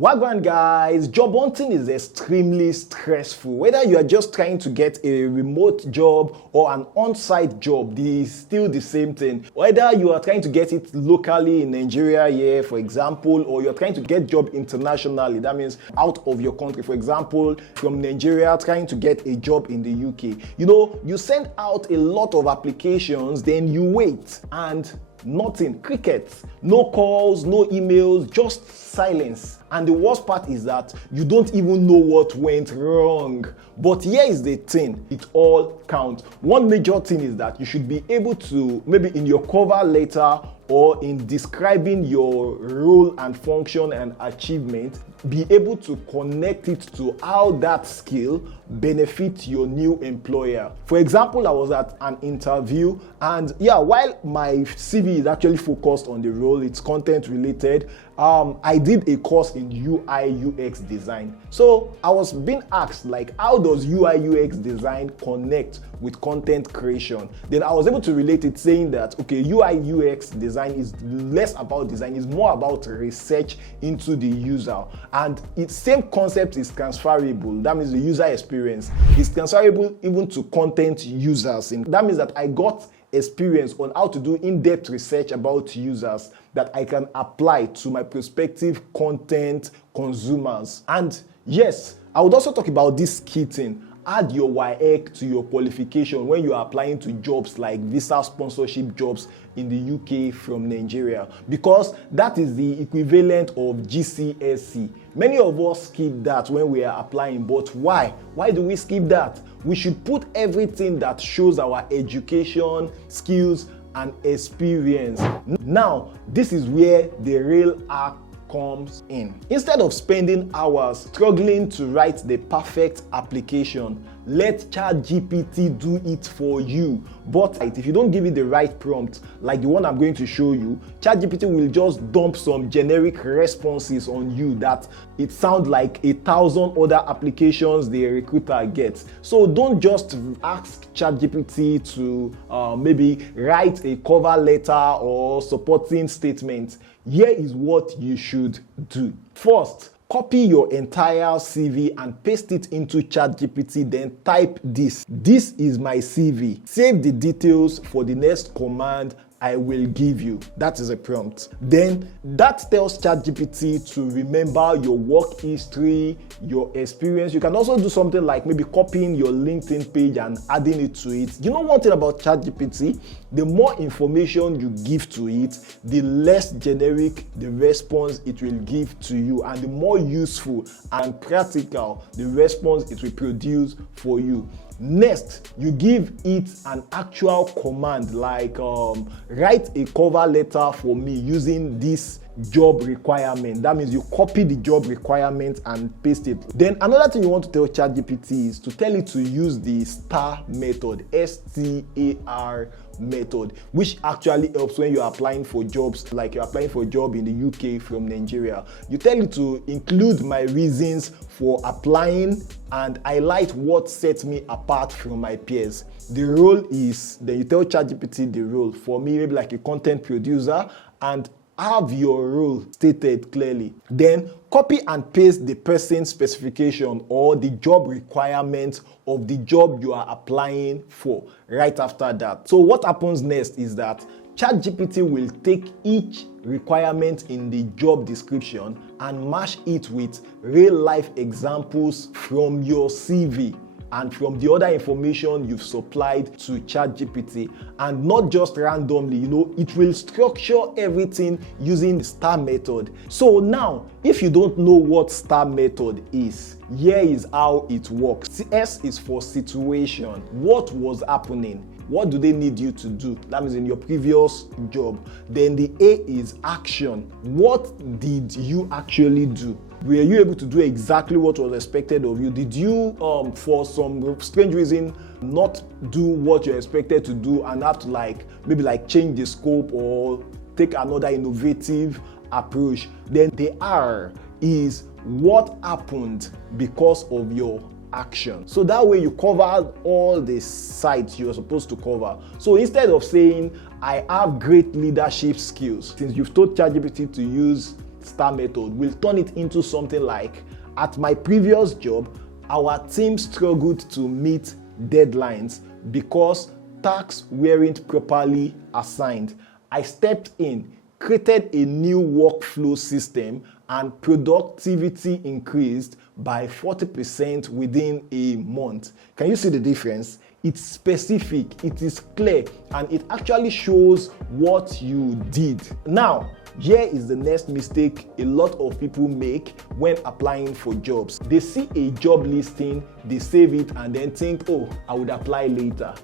Wagwan guys, job hunting is extremely stressful. Whether you are just trying to get a remote job or an on-site job, it's still the same thing. Whether you are trying to get it locally in Nigeria here, for example, or you're trying to get job internationally, that means out of your country, for example, from Nigeria, trying to get a job in the UK. You send out a lot of applications, then you wait and nothing, crickets, no calls, no emails, just silence. And the worst part is that you don't even know what went wrong. But here is the thing, it all counts. One major thing is that you should be able to, maybe in your cover letter or in describing your role and function and achievement, be able to connect it to how that skill benefits your new employer. For example, I was at an interview and while my CV is actually focused on the role, it's content related, I did a course in UI UX design. So I was being asked, like, how does UI UX design connect with content creation? Then I was able to relate it, saying that, okay, UI UX design is less about design, it's more about research into the user. And its same concept is transferable. That means the user experience is transferable even to content users. And that means that I got experience on how to do in-depth research about users that I can apply to my prospective content consumers. And yes, I would also talk about this key thing. Add your WAEC to your qualification when you are applying to jobs like visa sponsorship jobs in the UK from Nigeria, because that is the equivalent of GCSE. Many of us skip that when we are applying, but why? Why do we skip that? We should put everything that shows our education, skills, and experience. Now, this is where the real arc comes in. Instead of spending hours struggling to write the perfect application, let ChatGPT do it for you. But if you don't give it the right prompt, like the one I'm going to show you, ChatGPT will just dump some generic responses on you that it sounds like 1,000 other applications the recruiter gets. So don't just ask ChatGPT to maybe write a cover letter or supporting statement. Here is what you should do. First, copy your entire CV and paste it into ChatGPT, then type this. This is my CV. Save the details for the next command I will give you. That is a prompt. Then that tells ChatGPT to remember your work history, your experience. You can also do something like maybe copying your LinkedIn page and adding it to it. You know one thing about ChatGPT? The more information you give to it, the less generic the response it will give to you, and the more useful and practical the response it will produce for you. Next, you give it an actual command like write a cover letter for me using this job requirement. That means you copy the job requirement and paste it. Then another thing you want to tell ChatGPT is to tell it to use the STAR method, STAR method, which actually helps when you're applying for jobs, like you're applying for a job in the UK from Nigeria. You tell it to include my reasons for applying and highlight what sets me apart from my peers. The role is, then you tell ChatGPT the role. For me, maybe like a content producer, and have your role stated clearly. Then copy and paste the person's specification or the job requirements of the job you are applying for right after that. So what happens next is that ChatGPT will take each requirement in the job description and match it with real life examples from your CV and from the other information you've supplied to ChatGPT, and not just randomly. It will structure everything using the STAR method. So now, if you don't know what STAR method is, here is how it works. S is for situation. What was happening? What do they need you to do? That means in your previous job. Then the A is action. What did you actually do? Were you able to do exactly what was expected of you? Did you, for some strange reason, not do what you're expected to do and have to maybe change the scope or take another innovative approach? Then the R is what happened because of your action. So that way you covered all the sites you're supposed to cover. So instead of saying, I have great leadership skills, since you've told ChatGPT to use star method, we'll turn it into something like, at my previous job, our team struggled to meet deadlines because tasks weren't properly assigned. I stepped in, created a new workflow system, and productivity increased by 40% within a month. Can you see the difference? It's specific, it is clear, and it actually shows what you did. Now, here is the next mistake a lot of people make when applying for jobs. They see a job listing, they save it, and then think, oh, I would apply later.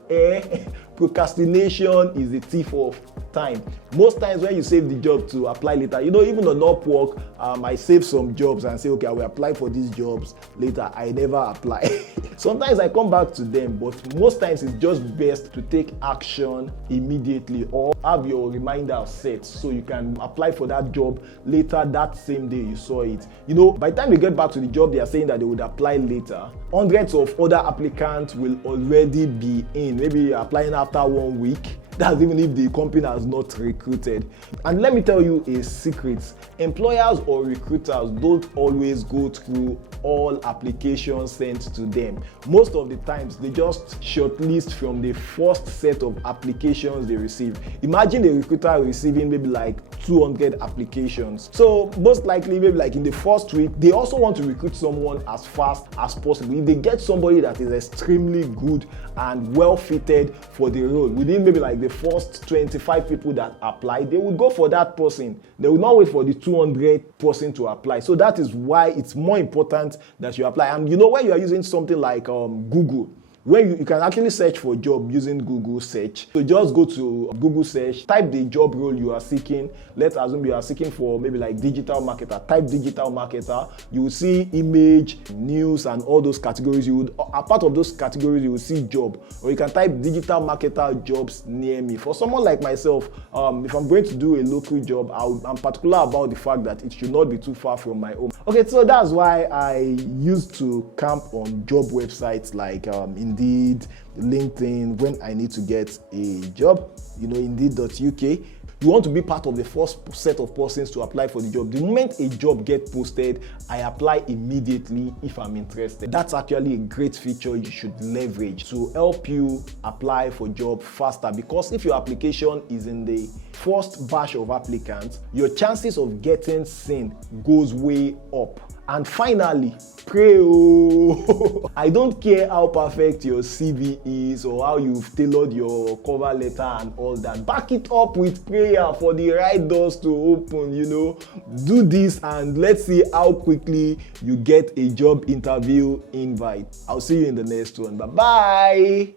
Procrastination is the thief of time. Most times when you save the job to apply later, even on Upwork, I save some jobs and say, okay, I will apply for these jobs later. I never apply. Sometimes I come back to them, but most times it's just best to take action immediately or have your reminder set so you can apply for that job later that same day you saw it. By the time you get back to the job, they are saying that they would apply later. Hundreds of other applicants will already be in, maybe applying after 1 week. That's even if the company has not recruited. And let me tell you a secret. Employers or recruiters don't always go through all applications sent to them. Most of the times, they just shortlist from the first set of applications they receive. Imagine a recruiter receiving maybe like 200 applications. So most likely, maybe like in the first week, they also want to recruit someone as fast as possible. If they get somebody that is extremely good and well fitted for the role, within maybe like the first 25 people that apply, they would go for that person. They will not wait for the 200 person to apply. So that is why it's more important that you apply. And when you are using something like Google, where you can actually search for a job using Google search. So just go to Google search, type the job role you are seeking. Let's assume you are seeking for maybe like digital marketer. Type digital marketer. You will see image, news, and all those categories. A part of those categories, you will see job. Or you can type digital marketer jobs near me. For someone like myself, if I'm going to do a local job, I'm particular about the fact that it should not be too far from my home. Okay, so that's why I used to camp on job websites like Indeed, LinkedIn, when I need to get a job, Indeed.uk. You want to be part of the first set of persons to apply for the job. The moment a job gets posted, I apply immediately if I'm interested. That's actually a great feature you should leverage to help you apply for job faster, because if your application is in the first batch of applicants, your chances of getting seen goes way up. And finally, pray. I don't care how perfect your CV is or how you've tailored your cover letter and all that. Back it up with prayer for the right doors to open, Do this and let's see how quickly you get a job interview invite. I'll see you in the next one. Bye-bye.